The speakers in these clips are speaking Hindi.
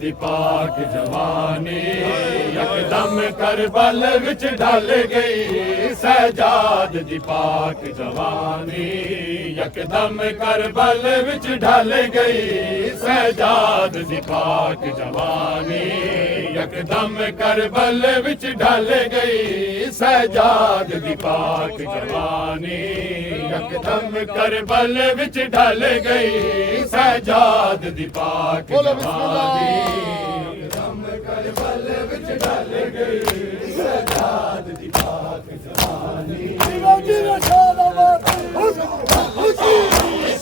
दी पाक जवानी यकदम करबल विच ढल गई सजाद दी पाक जवानी यकदम करबल विच ढल गई सजाद दी पाक जवानी यकदम करबल विच ढल गई सजाद दी पाक जवानी यकदम करबल विच ढल गई सजाद दी पाक जवानी यकदम करबल विच ढल गई सजाद दी पाक जवानी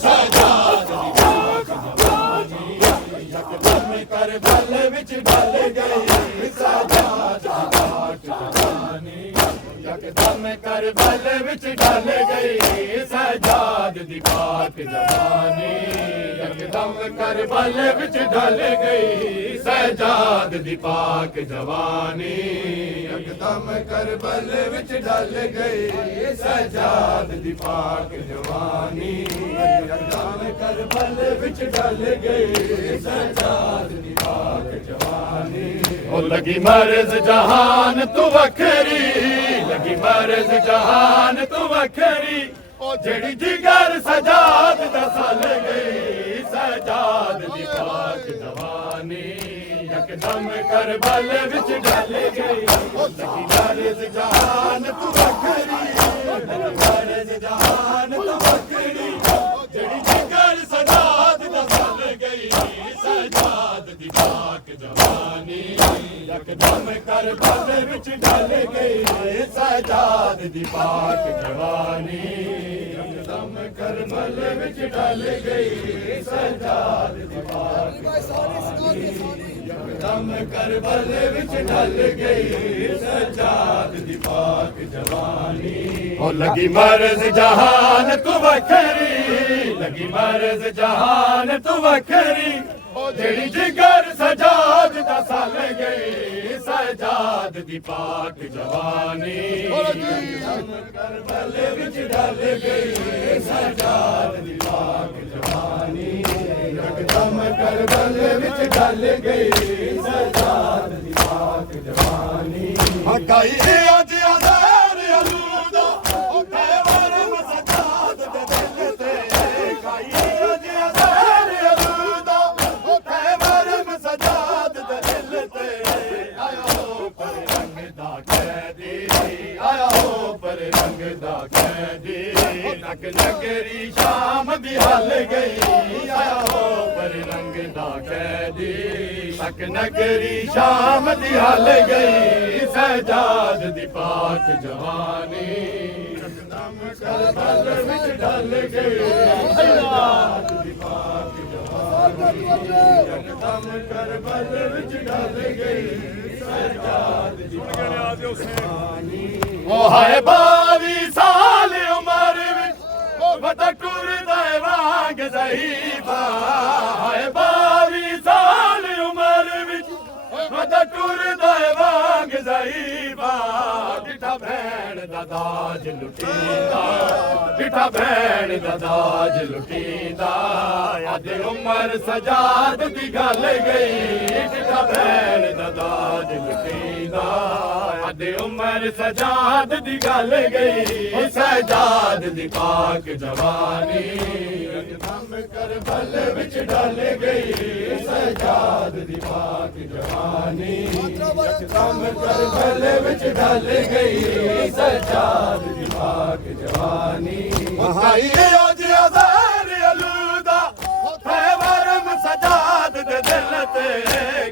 सजाद दी पाक जवानी यकदम करबल विच ढल गई सजाद दी पाक जवानी यकदम करबल विच ढल गई सजाद दी पाक जवानी यकदम करबल विच ढल गई सजाद दी पाक जवानी यकदम करबल विच ढल गई सजाद दी पाक जवानी यकदम करबल विच ढल गई सजाद दी पाक जवानी ओ लगी मर्ज जहान तू वखरी लगी मर्ज जहान तू वखरी ओ जड़ी जिगर सजाद दसल गई सजाद दी पाक जवानी यकदम करबल विच ढल गई ओ लगी मर्ज जहान तू वखरी लगी मर्ज जहान तू वखरी जड़ी जिगर सजाद दसल गई सजाद दी पाक जवानी यकदम करबल विच ढल गई सजाद दी पाक जवानी यकदम करबल विच ढल गई सजाद दी पाक यकदम करबल विच ढल गई सजाद दी पाक जवानी ओ लगी मर्ज जहान तू वखरी लगी मर्ज जहान तू वखरी ओ जेड़ी जिगर सजाद दसल गई सजाद दी पाक जवानी यकदम करबल विच ढल गई सजाद दी पाक जवानी यकदम करबल विच ढल गई सजाद दी पाक जवानी हकाई अज अज़हर अलूदा ओ खैबर सजाद दे दिल ते हकाई अज अज़हर अलूदा ओ खैबर सजाद दे दिल ते आया हो पर रंग दा कैदी आया हो पर रंग दा कैदी नक नगरी शाम दी हल गई आया हो पर रंग दा कैदी नक नगरी शाम दी हल गई सजाद दी पाक जवानी यकदम करबल विच ढल गई सजाद दी पाक जवानी यकदम करबल विच ढल गई सजाद दी पाक जवानी ओ हाय 22 साल उमर विच ओ बता टुरदा वांग ज़हीबा हाय 22 साल उमर विच बता टुरदा वांग ज़हीबा डिठा भैन दा दाज लुटींदा डिठा भैन दा दाज लुटींदा अज उमर सजाद दी गल गई डिठा भैन दा दाज लुटींदा अज उमर सजाद दी गल गई सजाद दी पाक जवानी यकदम करबल विच ढल गई सजाद दी पाक जवानी यकदम करबल विच ढल गई सजाद दी पाक जवानी हाय अज अज़हर अलूदा खैबर सजाद दे दिल ते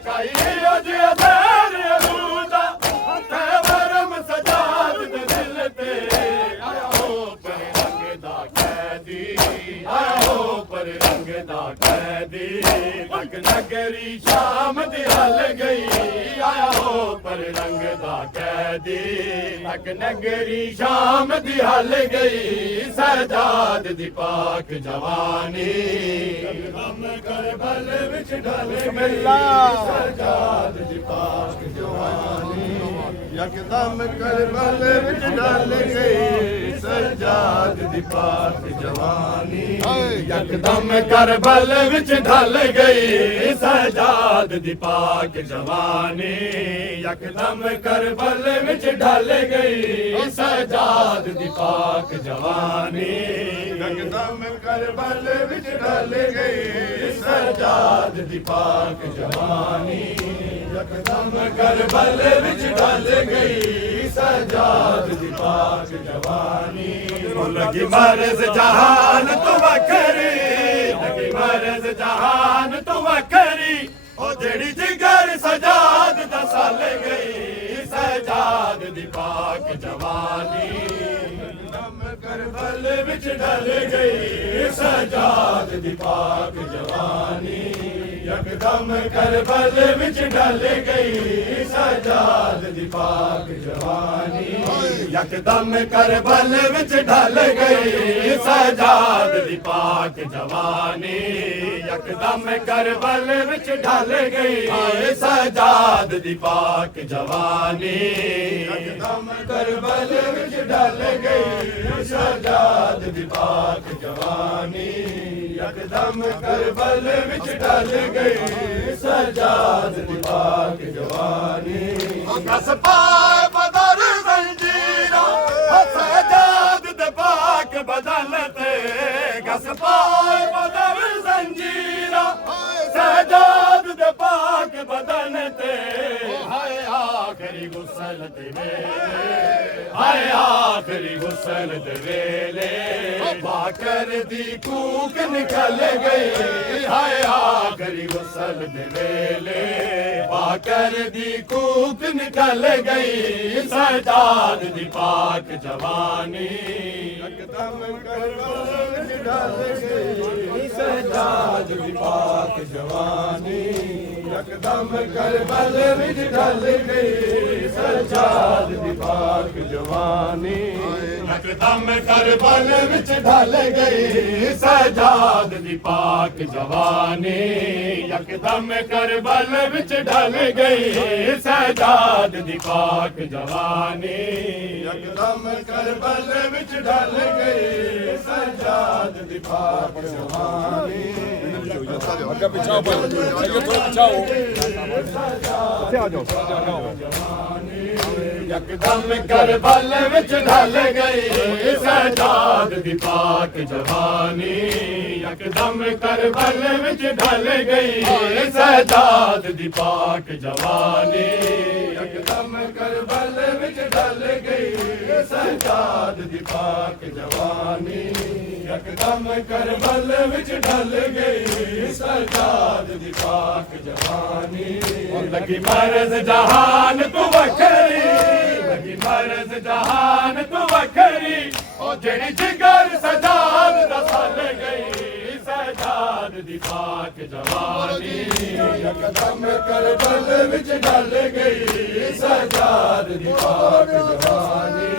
काई अज अज़हर अलूदा खैबर सजाद दे दिल ते आया हो पर रंग दा कैदी आया हो पर रंग दा कैदी नक नगरी शाम दी हल गई आया हो पर रंग दा कैदी नक नगरी शाम दी हल गई सजाद दी पाक जवानी यकदम करबल विच ढल गई सजाद दी पाक जवानी यकदम करबल विच ढल गई सजाद दी पाक जवानी यकदम करबल विच ढल गई सजाद दी पाक जवानी यकदम करबल विच ढल गई सजाद दी पाक जवानी यकदम करबल विच ढल गई सजाद दी पाक जवानी यकदम करबल विच ढल गई सजाद दी पाक जवानी लगी मर्ज जहान तो वखरी लगी मर्ज जहान तो वखरी ओ जेड़ी जिगर सजाद दा साल गई सजाद दी पाक जवानी यकदम करबल विच ढल गई सजाद दी पाक जवानी यकदम करबल विच ढल गई सजाद दी पाक जवानी यकदम करबल विच ढल गई सजाद दी पाक जवानी यकदम करबल विच ढल गई सजाद दी पाक जवानी यकदम करबल विच ढल गई सजाद दी पाक जवानी यकदम करबल विच ढल गई सजाद दी पाक जवानी कस पाए बदर जंजीरा सजाद दे पाक बदन ते कस पाए बदर जंजीरा सजाद दे पाक बदन ते हाय आखिरी गुसल दे वेले हाय आखिरी गुसल दे वेले बाकर दी कूक निकल गई हाय आखिरी गुसल दे वेले बाकर दी कूक निकल गई सजाद दी पाक जवानी यकदम करबल विच ढल गई सजाद दी पाक जवानी यकदम करबल विच ढल गई सजाद दी पाक जवानी यकदम करबल विच ढल गई सजाद दी पाक जवानी यकदम करबल विच ढल गई सजाद दी पाक जवानी यकदम करबल विच ढल गई सजाद दी पाक जवानी आगे पीछे आओ आगे थोड़ा पीछे आओ यकदम करबल विच ढल गई सजाद दी पाक जवानी यकदम करबल विच ढल गई सजाद दी पाक जवानी यकदम करबल विच ढल गई सजाद दी पाक जवानी यकदम करबल विच ढल गई सजाद दी पाक जवानी लगी मर्ज जहान तू वखरी लगी मर्ज जहान तू वखरी ओ जेड़ी जिगर सजाद दा साल गई सजाद दी पाक जवानी यकदम करबल विच ढल गई सजाद दी पाक जवानी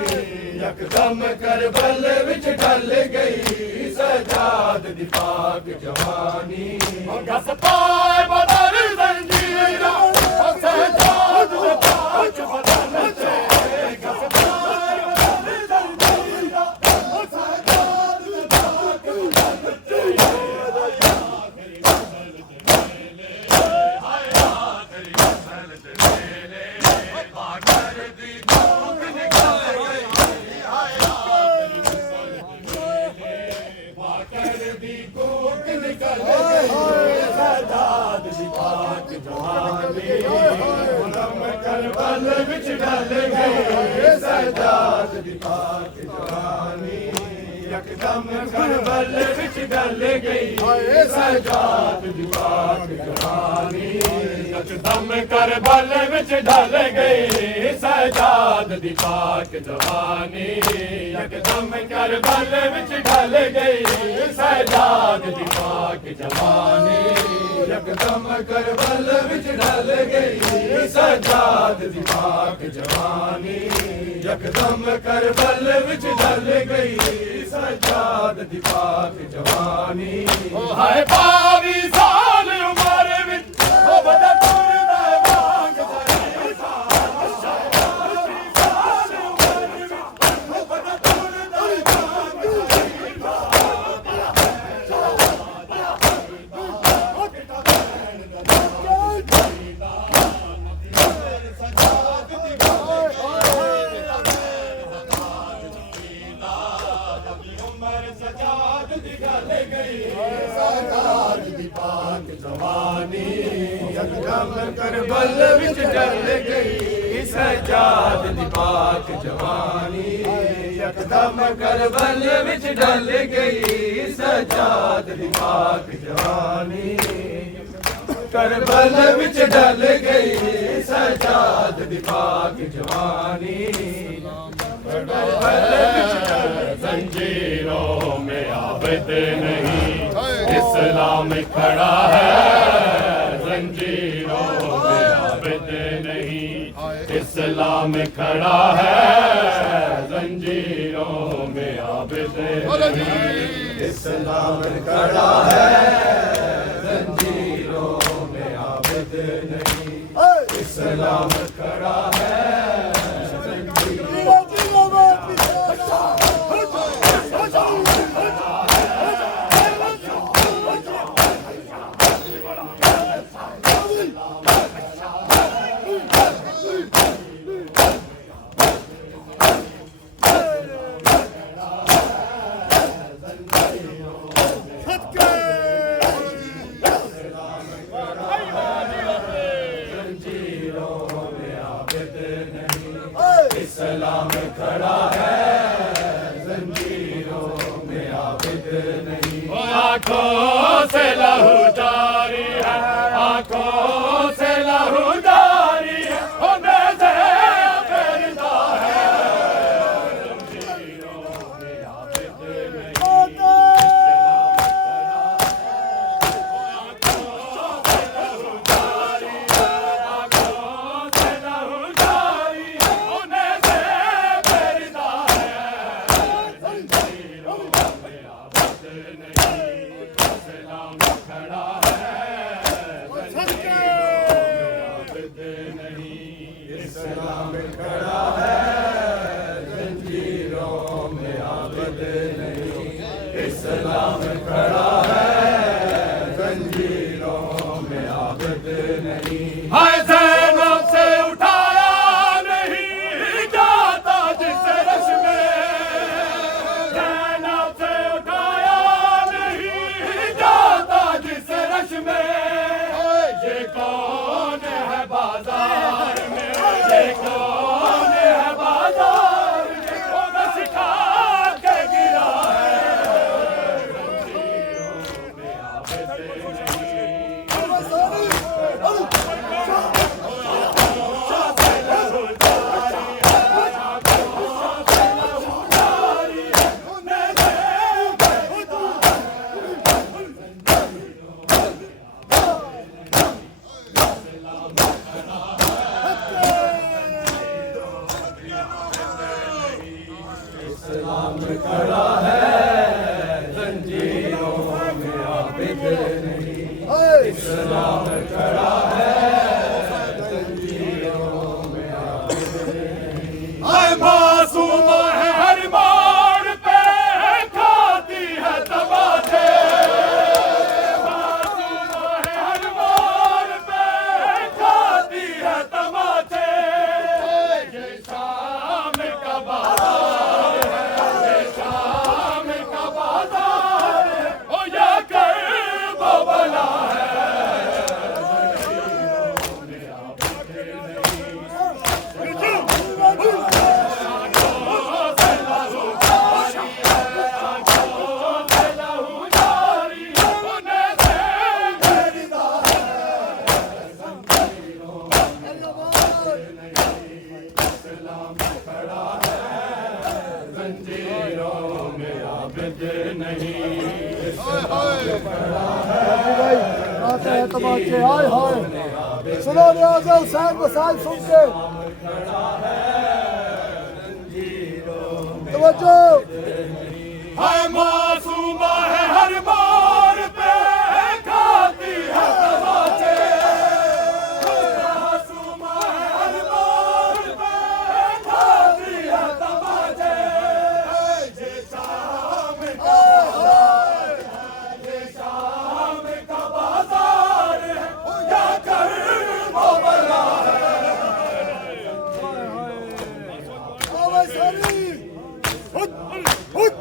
यकदम करबल विच ढल गई सजाद दी पाक जवानी कस पाए बदर जंजीरा सजाद दे पाक बदन ते कस पाए बदर जंजीरा सजाद दे पाक बदन ते आखिरी फसल दे वेले हाय आखिरी फसल दे वेले बाकर दी कूक निकल गई हाय आखिरी फसल दे वेले बाकर दी कूक निकल गई सजाद दी पाक जवानी यकदम करबल विच ढल गई सजाद दी पाक जवानी यकदम करबल विच ढल गई सजाद दी पाक जवानी यकदम करबल विच ढल गई सजाद दी पाक जवानी यकदम करबल विच ढल गई सजाद दी पाक जवानी यकदम करबल विच ढल गई सजाद दी पाक जवानी यकदम करबल विच ढल गई सजाद दी पाक जवानी ओ हाय 22 साल उम्र विच ओ बदा तुरदा वांग बड़ी साल बल विच ढल गई सजाद दी पाक जवानी यकदम करबल विच ढल गई सजाद दी पाक जवानी करबल विच ढल गई सजाद दी पाक जवानी जंजीरों में आबद नहीं इस्लाम खड़ा है जंजीरों में आबद नहीं इस्लाम खड़ा है जंजीरों में आबद नहीं इस्लाम खड़ा है जंजीरों में आबद नहीं इस्लाम खड़ा है इस्लाम खड़ा है जंजीरों में आबिद नहीं आँखों से लहू जारी है आँखों से लहू जारी है नज़र करता है जंजीरों में आबिद नहीं इस्लाम खड़ा है जंजीरों में आबिद नहीं इस्लाम खड़ा है जंजीरों में आबिद नहीं हाय ज़ैनब से उठाया नहीं जाता जिस रश में ज़ैनब से उठाया नहीं जाता जिस रश में ये कौन है बाजार में ये कौन है बाजार में वो बस खा के गिरा है जंजीरों में आबिद इस्लाम खड़ा है जंजीरों में आबिद नहीं इस्लाम खड़ा है जंजीरों में आबिद नहीं हाय मासूम है हर मोड़ पे खाती है तमाचे मासूम है हर मोड़ पे खाती है तमाचे ये शाम का बाजार है शाम का बाजार है ओ या कर वो बला है जंजीरों में आबिद नहीं जंजीरों में आबिद नहीं आते हैं तमाचे हाय हाय सुनो न्याज़ हुसैन मसाइल सुन के तवज्जो हाय मासूम है हर मोड़ पे खाती है तमाचे मासूम है हर मोड़ पे खाती है तमाचे ये शाम का बाजार है या कर वो बला है आवाज़ सारी हुट हुट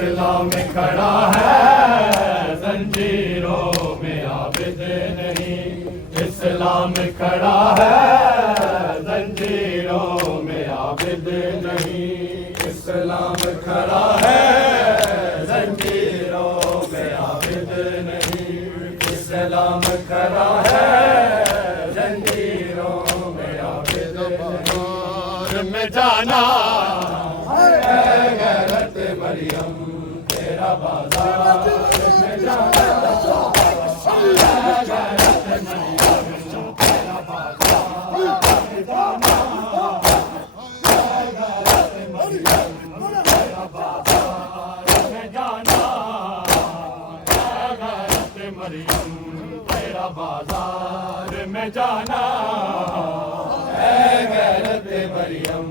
इस्लाम खड़ा है जंजीरों में आबिद नहीं, इस्लाम खड़ा है जंजीरों में आबिद नहीं, इस्लाम खड़ा है जंजीरों में आबिद नहीं, इस्लाम खड़ा है जंजीरों में आबिद नहीं। में जाना गैरत मरियम तेरा बाजार में जाना, गैरत मरियम तेरा बाजार में जाना, गैरत मरियम तेरा बाजार में जाना, गैरत मरियम तेरा बाजार में जाना, गैरत मरियम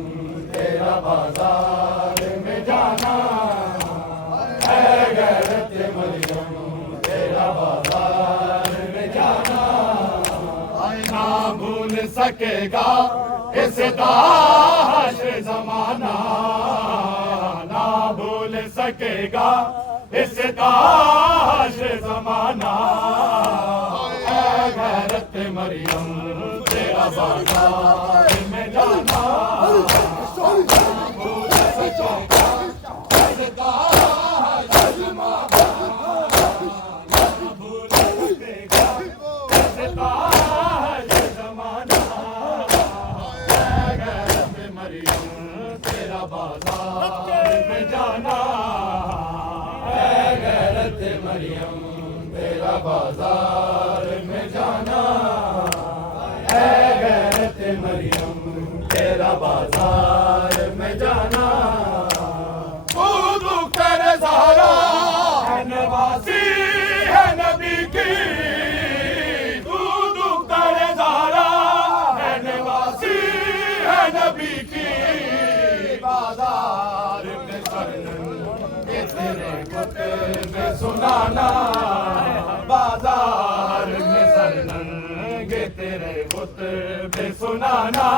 तेरा बाजार में जाना, गैरत मरियम तेरा बाजार में जाना। ना भूल सकेगा इस दाश जमाना, ना भूल सकेगा इस दाश जमाना, गैरत मरियम तेरा बाजार में जाना, भूल सकेगा इस दाश जमाना, भूल सकेगा इस दाश जमाना, गैरत मरियम तेरा बाजार में जाना, गैरत मरियम तेरा बाजार में जाना, गैरत मरियम तेरा बाजार में जाना। खुद कर ज़हरा है नवासी है नबी की, खुद कर ज़हरा है नवासी है नबी की, बाजार में सरनम के तेरे खुतबे सुनाना, बाजार में सरनम के तेरे खुतबे सुनाना,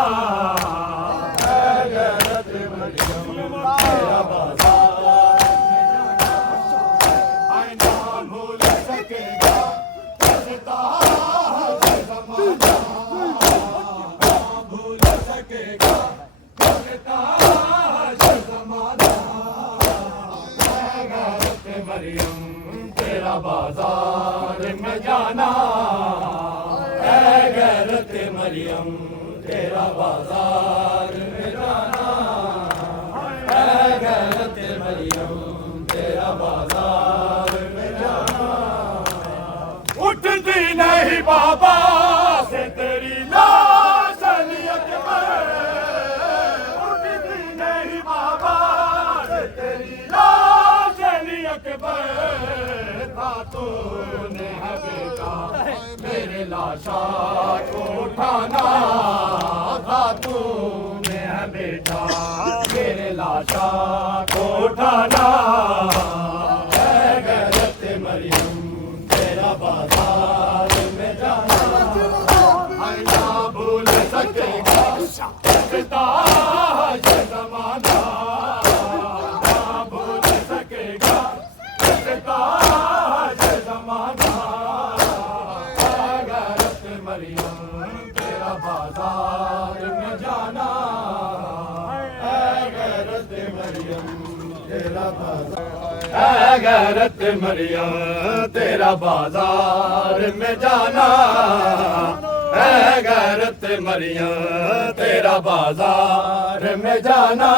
गैरत मरियम तेरा बाजार में जाना, ना भूल सकेगा इस दाश ज़माना, ना भूल सकेगा इस दाश ज़माना, गैरत मरियम तेरा बाजार में जाना, गैरत मरियम तेरा बाजार में जाना, गैरत मरियम तेरा बाजार में जाना। उठती नहीं बाबा से तेरी लाश अली अकबर, उठती नहीं बाबा से तेरी लाश अली अकबर, खातून है बेटा मेरे लाशा को उठाना, खातून है बेटा मेरे लाशा को उठाना, गैरत मरियम तेरा बाजार में जाना, ना भूल सकेगा इस दाश ज़माना, ना भूल सकेगा इस दाश ज़माना, गैरत मरियम तेरा बाजार में जाना, गैरत मरियम तेरा बाजार, गैरत मरियम तेरा बाजार में जाना, गैरत मरियम तेरा बाजार में जाना,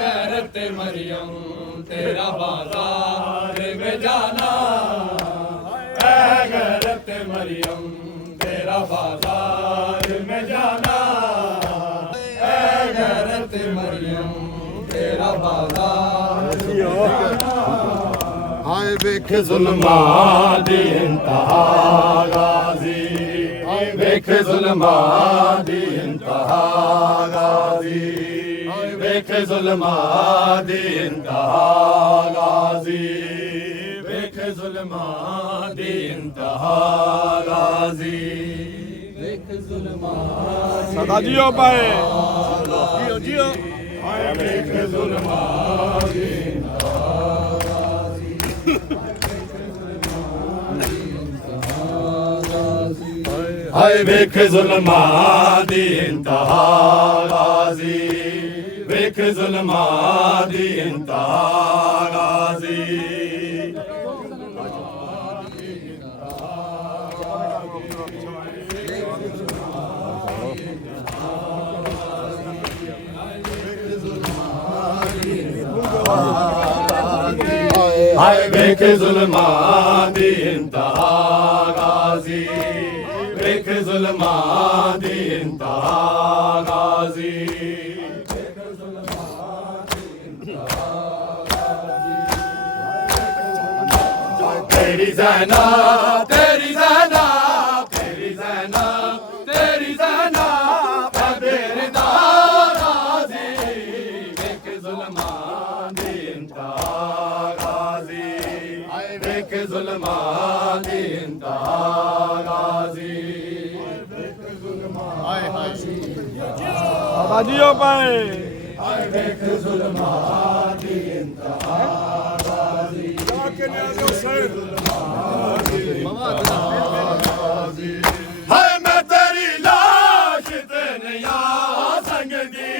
गैरत मरियम तेरा बाजार में जाना, गैरत मरियम तेरा बाजार में जाना, गैरत मरियम तेरा बाजार में जाना। हाय वेख जुल्मा दी इंतहा गाजी, हाय वेख जुल्मा दी इंतहा गाजी, हाय वेख जुल्मा दी इंतहा गाजी, वेख जुल्मा दी इंतहा गाजी, वेख जुल्मा सदा जियो पाए जियो जियो हाय वेख जुल्मां दी इंतहा गाजी वेख जुल्मां दी इंतहा गाजी हाय वेख जुल्मां दी इंतहा गाजी वेख जुल्मां दी इंतहा गाजी तेरी ज़ैना तेरी ज़ैना तेरी ज़ैना तेरी ज़ैना बेरदा गाजी वेख जुल्मां दी इंतहा गाजी वेख जुल्मां दी इंतहा गाजी बाजियो पाए वेख जुल्मां दी इंतहा गाजी जाके न्याज़ो सर हाय मैं तेरी लाश ते नया संग दी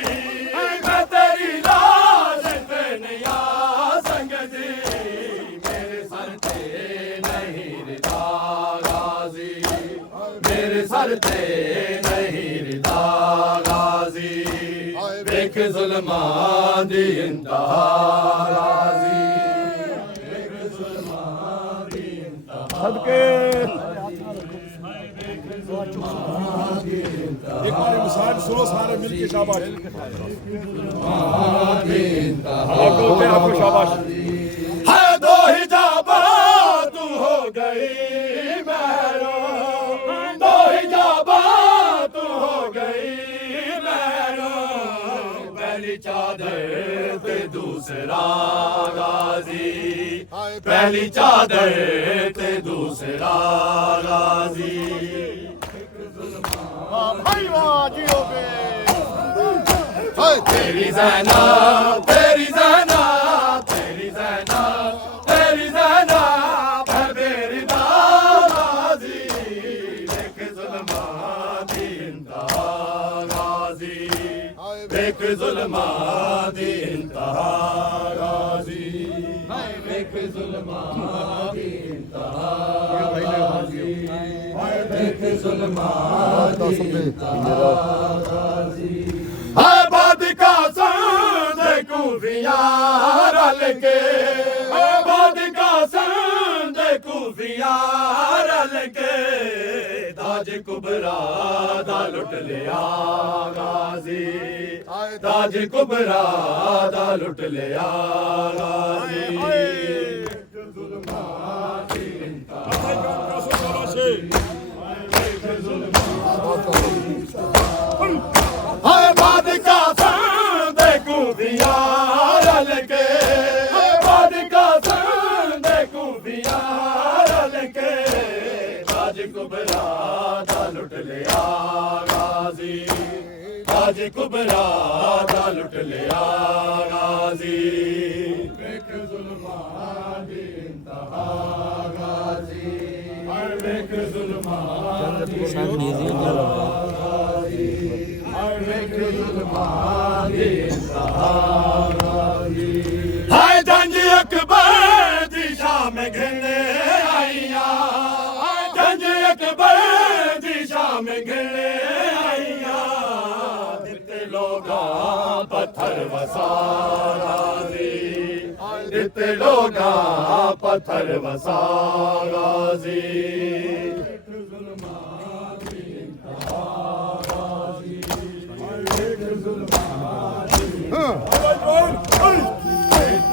मैं तेरी लाश ते नया संग दी मेरे सर ते नहीं रिदा गाजी मेरे सर ते नहीं रिदा गाजी वेख जुल्मां दी इंतहा गाजी वेख जुल्मां दी इंतहा सदके एक बार मुसाहिब सुनो सारे मिलके शाबाश आपको शाबाश है दो हिजाबा तू हो गई मैरो दो हिजाबा तू हो गई मैरो पहली चादर पे दूसरा गाजी पहली चादर पे दूसरा गाजी तेरी ज़ैना तेरी ज़ैना तेरी ज़ैना तेरी ज़ैना बेरदा गाजी वेख जुल्मां दी इंतहा गाजी वेख जुल्मां दी इंतहा गाजी वेख जुल्मां दी इंतहा गाजी वेख जुल्मां दी इंतहा गाजी आबाद का संग कूफिया रल के आबाद का संग कूफिया रल के ताज कुबरा दा लुट लिया गाजी ताज कुबरा दा लुट लिया गाजी आबाद का संग कूफिया रल के आबाद का संग कूफिया रल के ताज कुबरा दा लुट लिया गाजी ताज कुबरा दा लुट लिया गाजी वेख जुल्मां दी इंतहा गाजी वेख जुल्मां दी इंतहा गाजी वेख जुल्मां दी इंतहा गाजी हाय जंग अकबर दी शाम घिरने आईया हाय जंग अकबर दी शाम घिरने आईया दिते लोगां पत्थर वसा गाजी दिते लोगां पत्थर वसा गाजी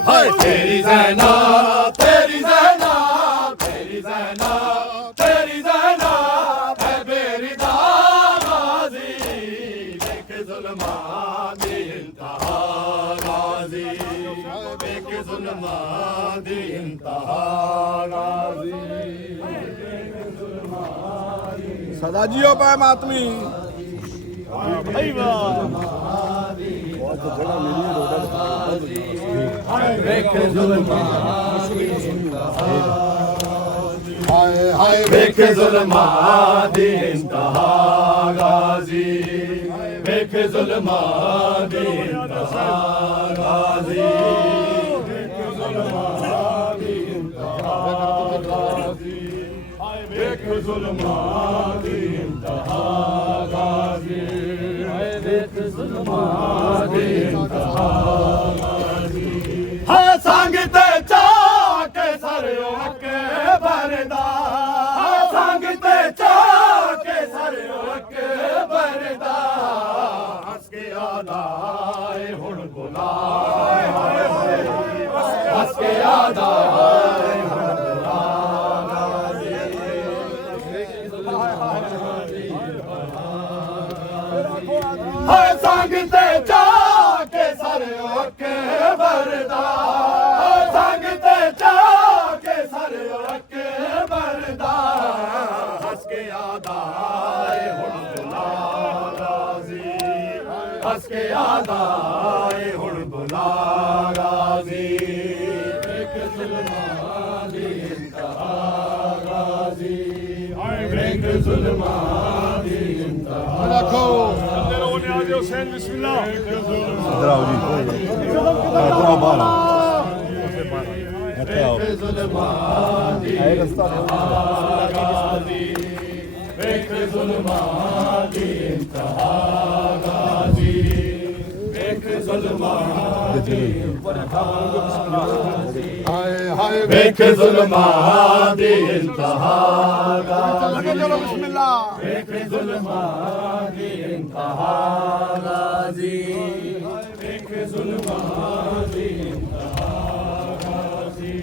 हाय तेरी ज़ैना तेरी ज़ैना तेरी ज़ैना तेरी ज़ैना बेरदा गाजी वेख जुल्मां दी इंतहा गाजी वेख जुल्मां दी इंतहा गाजी सदा जियो पाए मातमी ਵੇਖ ਜ਼ੁਲਮਾਂ ਦੀ ਹਾਏ ਹਾਏ ਵੇਖ ਜ਼ੁਲਮਾਂ ਦੀ ਇੰਤਹਾ ਗਾਜ਼ੀ ਵੇਖ ਜ਼ੁਲਮਾਂ ਦੀ ਇੰਤਹਾ ਗਾਜ਼ੀ ਵੇਖ ਜ਼ੁਲਮਾਂ ਦੀ ਇੰਤਹਾ ਗਾਜ਼ੀ ਹਾਏ ਵੇਖ ਜ਼ੁਲਮਾਂ ਦੀ ਇੰਤਹਾ ਗਾਜ਼ੀ ਹਾਏ ਵੇਖ ਜ਼ੁਲਮਾਂ ਦੀ ਇੰਤਹਾ ਹਾਏ ਸੰਗ ਤੇ ਚਾ ਕੇ ਸਰਿਓ ਅਕਬਰ ਦਾ ਸੰਗ ਤੇ ਚਾ ਕੇ ਸਰਿਓ ਅਕਬਰ ਦਾ ਹੱਸ ਕੇ ਆਦਾ ਏ ਹੁਣ ਬੁਲਾਏ ਹਾਏ ਹਾਏ ਹੱਸ ਕੇ ਆਦਾ ਏ ਹੁਣ ਬੁਲਾਏ ਹਾਏ ਸੰਗ ਤੇ ਚਾ ਕੇ ਸਰਿਓ ਅਕਬਰ ਦਾ ਸੰਗ ਤੇ ਚਾ ਕੇ ਸਰਿਓ ਅਕਬਰ ਦਾ ਹੱਸ ਕੇ ਆਦਾ ਏ ਹੁਣ ਬੁਲਾ ਰਾਜ਼ੀ ਹੱਸ ਕੇ ਆਦਾ ਏ ਹੁਣ ਬੁਲਾ ਰਾਜ਼ੀ ਵੇਖ ਜ਼ੁਲਮਾਂ ਦੀ ਇੰਤਹਾ ਰਾਜ਼ੀ ਹਾਏ ਵੇਖ ਜ਼ੁਲਮਾਂ ਦੀ ਇੰਤਹਾ ਰੱਖੋ ਅੰਦਰ ਉਹ ਨਿਆਜ਼ ਹੁਸੈਨ ਬਿਸਮਿਲ੍ਲਾ इधर आओ जी इधर आओ बाहर ਵੇਖ ਜ਼ੁਲਮਾਂ ਦੀ ਇੰਤਹਾ ਗਾਜ਼ੀ ਵੇਖ ਜ਼ੁਲਮਾਂ ਦੀ ਇੰਤਹਾ ਗਾਜ਼ੀ ਵੇਖ ਜ਼ੁਲਮਾਂ ਦੀ ਇੰਤਹਾ ਹਾਏ ਹਾਏ ਵੇਖ ਜ਼ੁਲਮਾਂ ਦੀ ਇੰਤਹਾ ਗਾਜ਼ੀ ਬਿਸਮਿਲ੍ਲਾ ਵੇਖ ਜ਼ੁਲਮਾਂ ਦੀ ਇੰਤਹਾ ਗਾਜ਼ੀ ਵੇਖ ਜ਼ੁਲਮਾਂ ਦੀ ਇੰਤਹਾ ਗਾਜ਼ੀ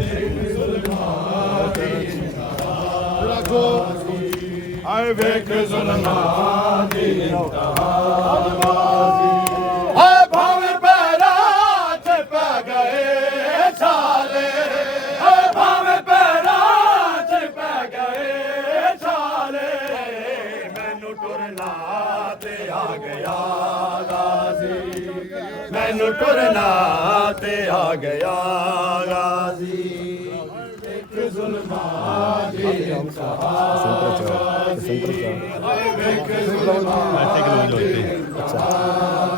ਵੇਖ ਜ਼ੁਲਮਾਂ ਦੀ ਇੰਤਹਾ ਹਾਏ ਵੇਖ ਜ਼ੁਲਮਾਂ ਦੀ ਇੰਤਹਾ ਗਾਜ਼ੀ ਹਾਏ ਭਾਵੇਂ ਪੈਰਾਂ 'ਚ ਪੈ ਗਏ ਛਾਲੇ ਹਾਏ ਭਾਵੇਂ ਪੈਰਾਂ 'ਚ ਪੈ ਗਏ ਛਾਲੇ ਮੈਨੂੰ ਟੁਰਨਾ ਤੇ ਆ ਗਿਆ ਗਾਜ਼ੀ ਮੈਨੂੰ ਟੁਰਨਾ ਤੇ ਆ ਗਿਆ ਗਾਜ਼ੀ ਇੱਕ ਜ਼ੁਲਮਾਂ ਦੀ ਇੰਤਹਾ ਗਾਜ਼ੀ ਹਾਏ ਵੇਖ ਜ਼ੁਲਮਾਂ ਦੀ ਇੰਤਹਾ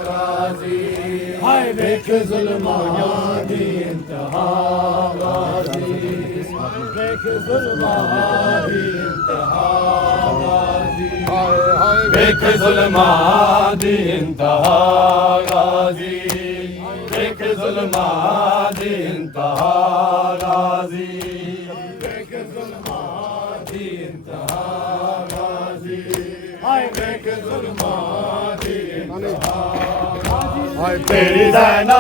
ਗਾਜ਼ੀ ਹਾਏ ਵੇਖ ਜ਼ੁਲਮਾਂ ਦੀ ਇੰਤਹਾ ਗਾਜ਼ੀ ਵੇਖ ਜ਼ੁਲਮਾਂ ਦੀ ਇੰਤਹਾ ਗਾਜ਼ੀ ਹਾਏ ਹਾਏ ਵੇਖ ਜ਼ੁਲਮਾਂ ਦੀ ਇੰਤਹਾ ਗਾਜ਼ੀ ਵੇਖ ਜ਼ੁਲਮਾਂ ਦੀ ਇੰਤਹਾ ਗਾਜ਼ੀ ਵੇਖ ਜ਼ੁਲਮਾਂ ਦੀ ਇੰਤਹਾ ਗਾਜ਼ੀ ਹਾਏ ਵੇਖ ਜ਼ੁਲਮਾਂ ਦੀ ਇੰਤਹਾ ਹਾਏ ਤੇਰੀ ਜ਼ੈਨਾ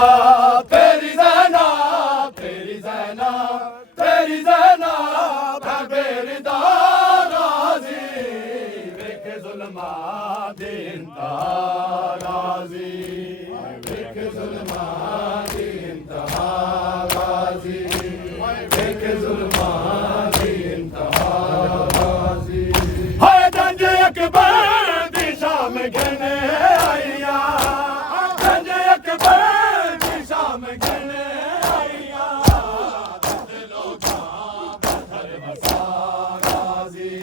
ਤੇਰੀ ਜ਼ੈਨਾ ਤੇਰੀ ਜ਼ੈਨਾ ਤੇਰੀ ਜ਼ੈਨਾ ਬੇਰਦਾ ਰਾਜ਼ੀ ਵੇਖ ਜ਼ੁਲਮਾਂ ਦੀ ਇੰਤਹਾ ਰਾਜ਼ੀ ਵੇਖ ਜ਼ੁਲਮਾਂ ਦੀ ਇੰਤਹਾ ਰਾਜ਼ੀ ਵੇਖ ਜ਼ੁਲਮਾਂ ਦੀ ਇੰਤਹਾ ਰਾਜ਼ੀ ਹਾਏ ਜੰਜ ਅਕਬਰ ਦੀ ਸ਼ਾਮ ਘਨੇ ਆਈਆਂ ਜੰਜ ਅਕਬਰ ਦੀ ਸ਼ਾਮ ਘਨੇ ਆਈਆਂ ਤੇ ਲੋਕਾਂ ਪੱਥਰ ਵਸਾ ਰਾਜ਼ੀ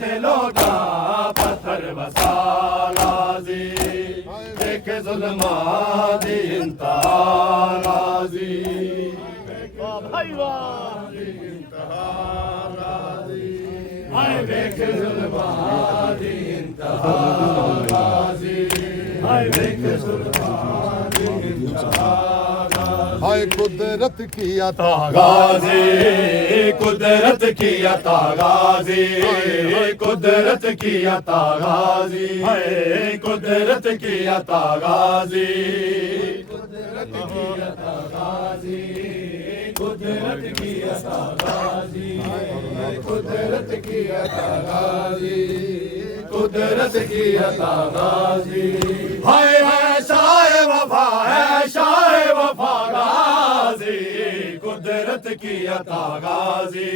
ਤੇ ਲੋਕਾਂ ਪੱਥਰ ਵਸਾ ਰਾਜ਼ੀ ਵੇਖ ਜ਼ੁਲਮਾਂ ਦੀ ਇੰਤਹਾ ਰਾਜ਼ੀ ਵਾਹ ਭਾਈ ਵਾਹ ਦੀ ਇੰਤਹਾ ਰਾਜ਼ੀ ਹਾਏ ਵੇਖ ਜ਼ੁਲਮਾਂ ਦੀ ਇੰਤਹਾ ਰਾਜ਼ੀ ਹਾਏ ਵੇਖ ਜ਼ੁਲਮਾਂ ਦੀ ਇੰਤਹਾ हाय कुदरत की अता गाजी कुदरत की अता गाजी कुदरत की अता गाजी कुदरत की अता गाजी कुदरत की अता गाजी कुदरत की अता गाजी कुदरत की अता गाजी कुदरत की अता गाजी हाय है शाह वफा है शाह वफा गाजी कुदरत की अता गाजी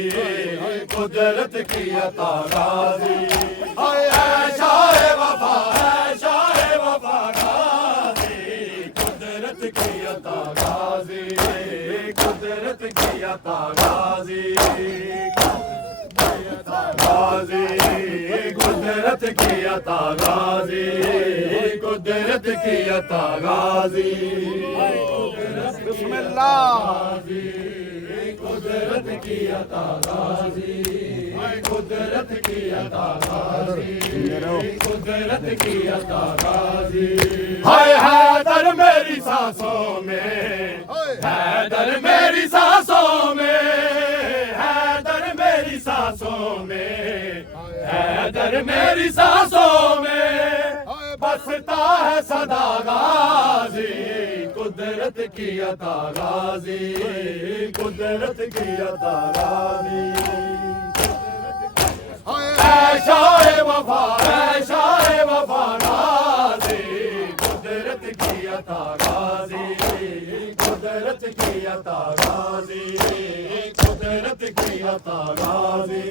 कुदरत की अता गाजी हाय है शाह वफा है शाह वफा गाजी कुदरत की अता गाजी, कुदरत की अता गाजी, बिस्मिल्लाह। कुदरत की अता गाजी, कुदरत की अता गाजी, कुदरत की अता गाजी। हाय हैदर मेरी सांसों में, हैदर मेरी सांसों में, हैदर मेरी सांसों में, हैदर मेरी सांसों में बसता है सदा गाजी, कुदरत की अता गाजी, कुदरत की अता गाजी। ऐशाए वफा, ऐशाए वफा नाज़ी, कुदरत की अता गाजी, कुदरत की अता गाजी, कुदरत की अता गाजी,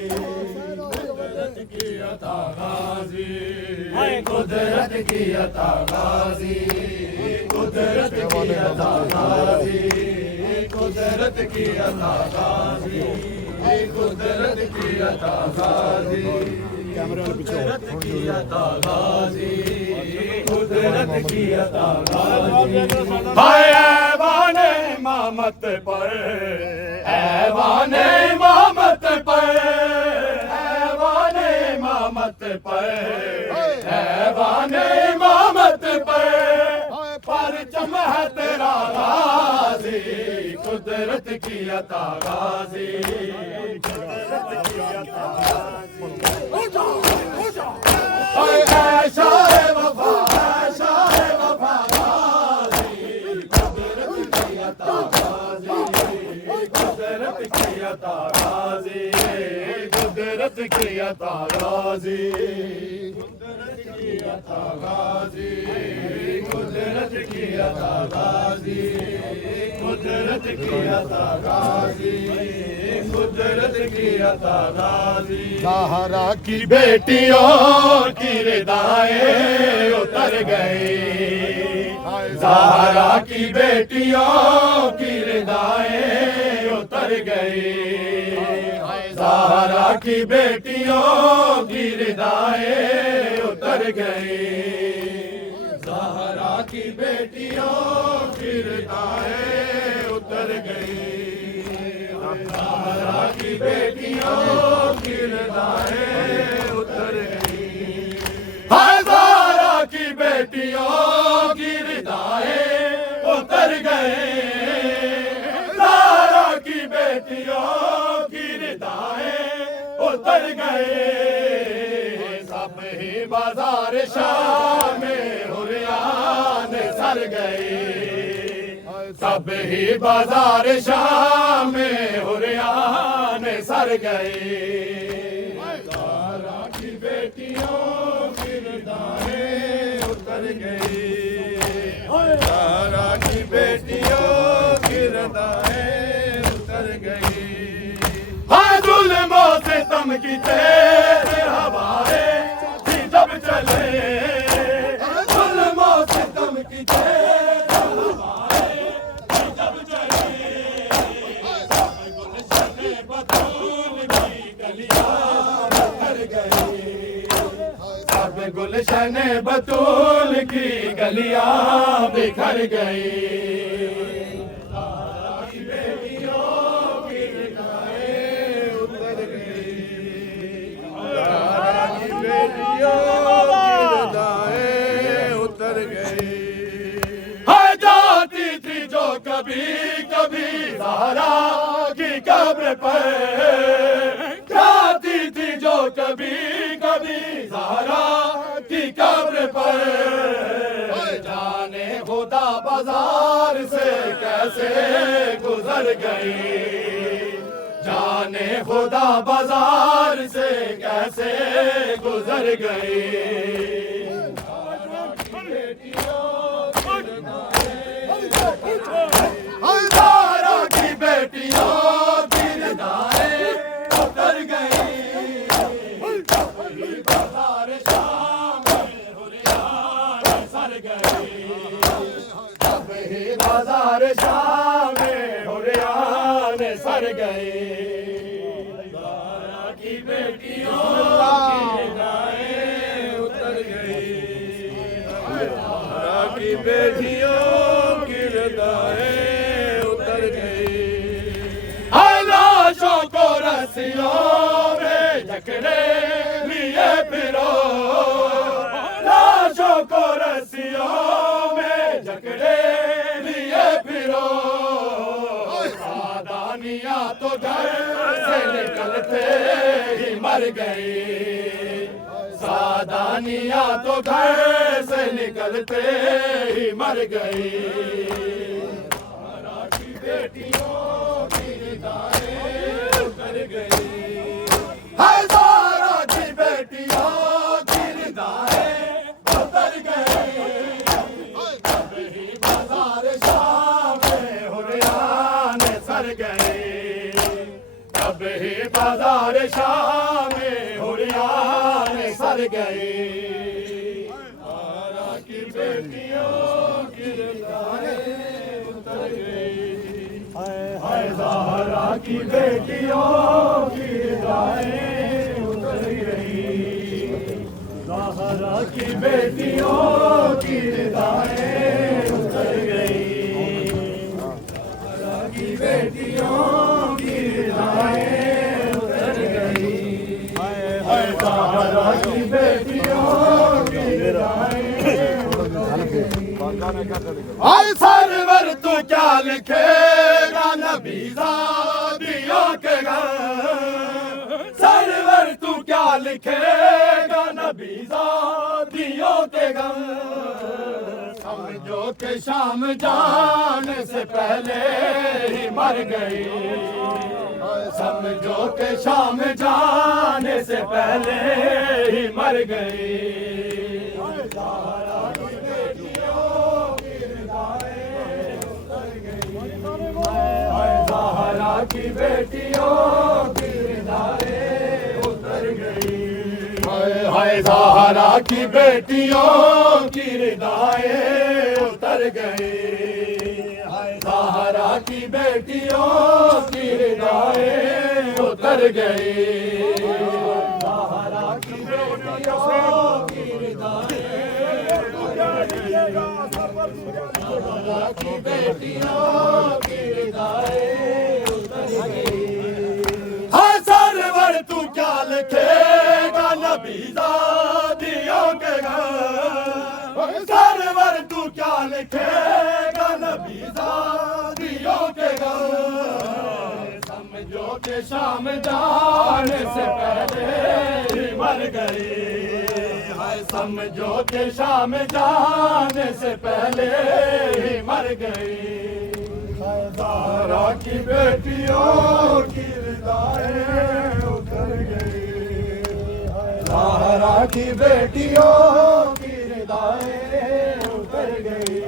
कुदरत की अता गाजी, कुदरत की अता गाजी, कुदरत की अता गाजी, कुदरत की अता गाजी, कुदरत की अता गाजी, कुदरत की अता गाजी, कुदरत की अता गाजी। हाय ऐवाने इमामत पर, ऐवाने इमामत पर, ऐवाने इमामत पर, ऐवाने इमामत पर परचम है तेरा गाजी, कुदरत की अता गाजी, कुदरत की अता गाजी। ऐशाए वफा, ऐशाए वफा गाजी, कुदरत की अता गाजी, कुदरत की अता गाजी, कुदरत की अता गाजी, कुदरत की अता गाजी, कुदरत की अता गाजी, कुदरत की अता गाजी, कुदरत की अता गाजी। ज़हरा की बेटियों की रिदाएं उतर गई, ज़हरा की बेटियों की रिदाएं उतर गई, ज़हरा की बेटियों की रिदाएं उतर गई, ज़हरा की बेटियों की रिदाएं उतर गई, ज़हरा की बेटियों की रिदाएं उतर गई। हाय ज़हरा की बेटियों की रिदाएं उतर गए, ज़हरा की बेटियों की रिदाएं उतर गए। सब ही बाजार शाम में हुरियान सर गए, सब ही बाजार शाम में हुरियान सर गए। ज़हरा की बेटियों की रिदाएं उतर गई, ज़हरा की बेटियों की रिदाएं उतर गई। हाय जुल्मों से तम की तेज हवाएं थी जब चले, जुल्मों से तम की तेज हवाएं थी जब चले, गुलशन बतूल की गलियां बिखर गई, सब गुलशन बतूल की गलियां बिखर गई। ज़हरा की बेटियों की रिदाएं उतर गई, ज़हरा की बेटियों की रिदाएं उतर गई। हाय जाती थी जो कभी कभी ज़हरा की कब्र पर, जाती थी जो कभी कभी ज़हरा की कब्र पर, जाने खुदा बाजार से कैसे गुजर गई, जाने खुदा बाजार से कैसे गुजर गई। ज़हरा की बेटियों की रिदाएं उतर गई, बाजार शाम में हुरियान सर गई, सब ही बाजार शाम में हुरियान सर गई। ज़हरा की बेटियों की रिदाएं को रस्सियों में जकड़े लिए फिरो, सादानियां तो घर से निकलते ही मर गई, सादानियां तो घर से निकलते ही मर गई। की बेटियों की निगाहें उतर गई, हजारा की बेटियों की निगाहें उतर गई। तब ही बाजार शाम में हुरियान सर गए, तब ही बाजार शाम में हुरियान सर गए। हजारा की बेटियों की निगाहें उतर गई, हजारा की बेटियों की निगाहें उतर गई, ज़हरा की बेटियों की निगाहें उतर गई, ज़हरा की बेटियों की निगाहें उतर गई, ज़हरा की बेटियों की निगाहें उतर गई। हाय सरवर तू क्या लिखेगा नबी ज़ादियों के घर, सरवर तू क्या लिखेगा नबी ज़ादियों के घर। समझो के शाम जाने से पहले ही मर गई, समझो के शाम जाने से पहले ही मर गई। ज़हरा की बेटियों की निगाहें उतर गई, हाय ज़हरा की बेटियों की निगाहें उतर गई, हाय ज़हरा की बेटियों की निगाहें उतर गई, ज़हरा की बेटियों की निगाहें उतर गई, ज़हरा की बेटियों की निगाहें उतर गई। हाय सरवर तू क्या लिखेगा नबी ज़ादियों के घर, सरवर तू क्या लिखेगा नबी ज़ादियों के घर। समझो के शाम जाने से पहले ही मर गई, हाय समझो के शाम जाने से पहले ही मर गई। ज़हरा की बेटियों की निगाहें उतर गई, ज़हरा की बेटियों की निगाहें उतर गई,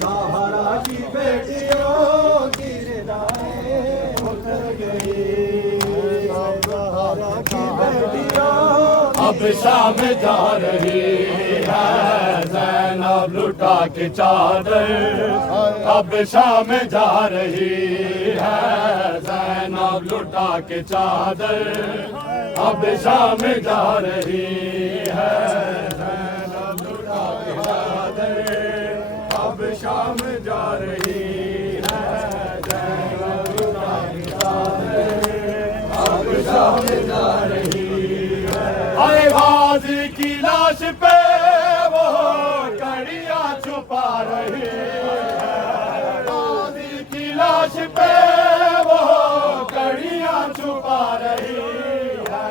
ज़हरा की बेटियों की निगाहें उतर गई, ज़हरा की बेटियों। अब शाम जा रही है ज़ैनब लुटा के चादर, अब शाम जा रही है ज़ैनब लुटा के चादर, अब शाम जा रही है ज़ैनब लुटा के चादर, अब शाम जा रही है ज़ैनब लुटा के चादर, अब शाम जा रही है। हाय गाज़ी की लाश पे वो कड़ियाँ छुपा रही है, गाज़ी की लाश पे वो कड़ियाँ छुपा रही है,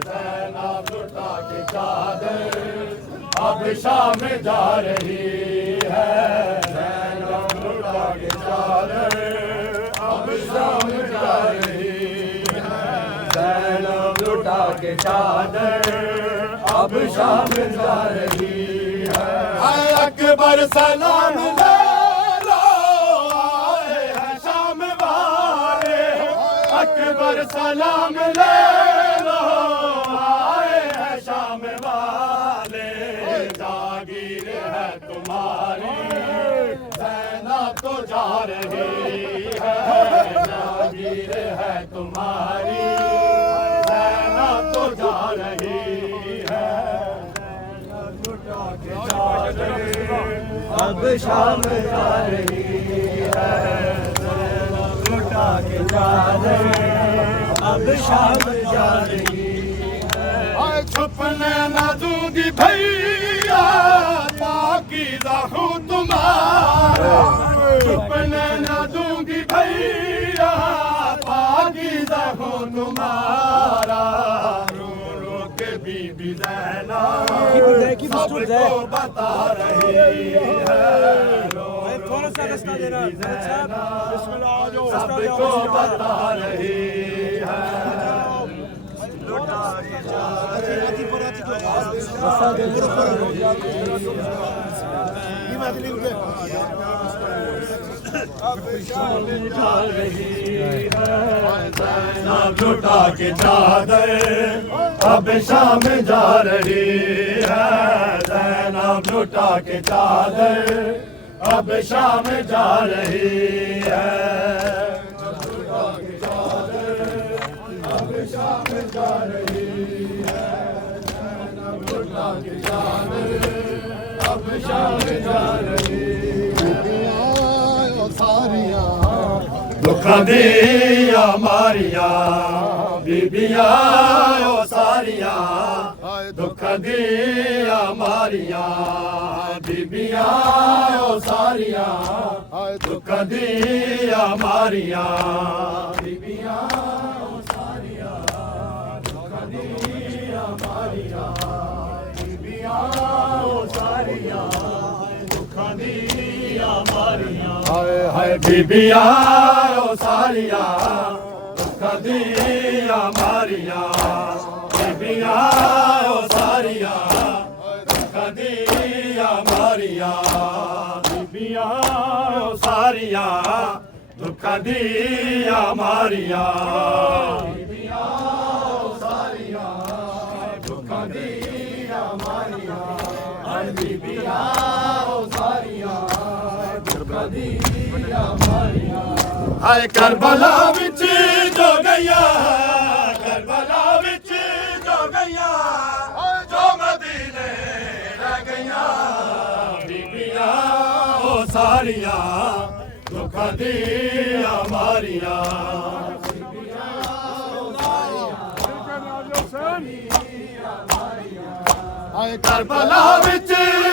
ज़ैनब लुटा के चादर अब शाम जा रही है, ज़ैनब लुटा के चादर अब शाम जा रही है, ज़ैनब लुटा के चादर अब शाम जा रही है। अकबर सलाम ले लो आए हैं शाम वाले, अकबर सलाम ले लो आए हैं शाम वाले, जागीर है तुम्हारी ज़ैनब तो जा रही है, जागीर है तुम्हारी ज़ैनब तो जा रही है, अब शाम जा रही है, लुटा के चादर अब शाम जा रही है। छुपने न दूंगी भैया न दूंगी भैया पाकीज़ा खून मारा रो रो के बीबी ज़ैनब सबको बता रही है थोड़ा सा रास्ता देना बिस्मिल्लाह आ जाओ सबको बता रही है ज़ैनब लुटा के चादर अब शाम जा रही है ज़ैनब लुटा के चादर अब शाम जा रही है अब शाम जा रही है लुटा के चादर अब शाम जा रही सारिया दुखा दिया मारिया बीबिया ओ सारिया दुख दिया मारिया बीबिया ओ सारिया दुख दिया मारिया बीबिया ओ सारिया दुख दिया मारिया बीबिया ओ सारिया दुख दिया मारिया हाय बीबिया ओ सारिया दुख दिया मारिया बीबिया ओ सारिया दुख दिया मारिया बीबिया ओ सारिया दुख दिया मारिया बीबिया ओ सारिया दुख दिया मारिया बीबिया ओ सारिया दुख दिया मारिया हाय करबला विच जो गया करबला विच जो गया जो मदीने रह गया बीबिया ओ सारिया दुख दिया मारिया बीबिया ओ सारिया करबला विच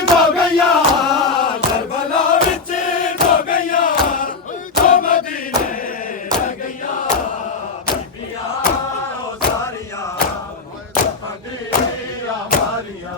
जो गया करबला विच जो गया जो मदीने रह गया बीबिया ओ सारिया दुख दिया मारिया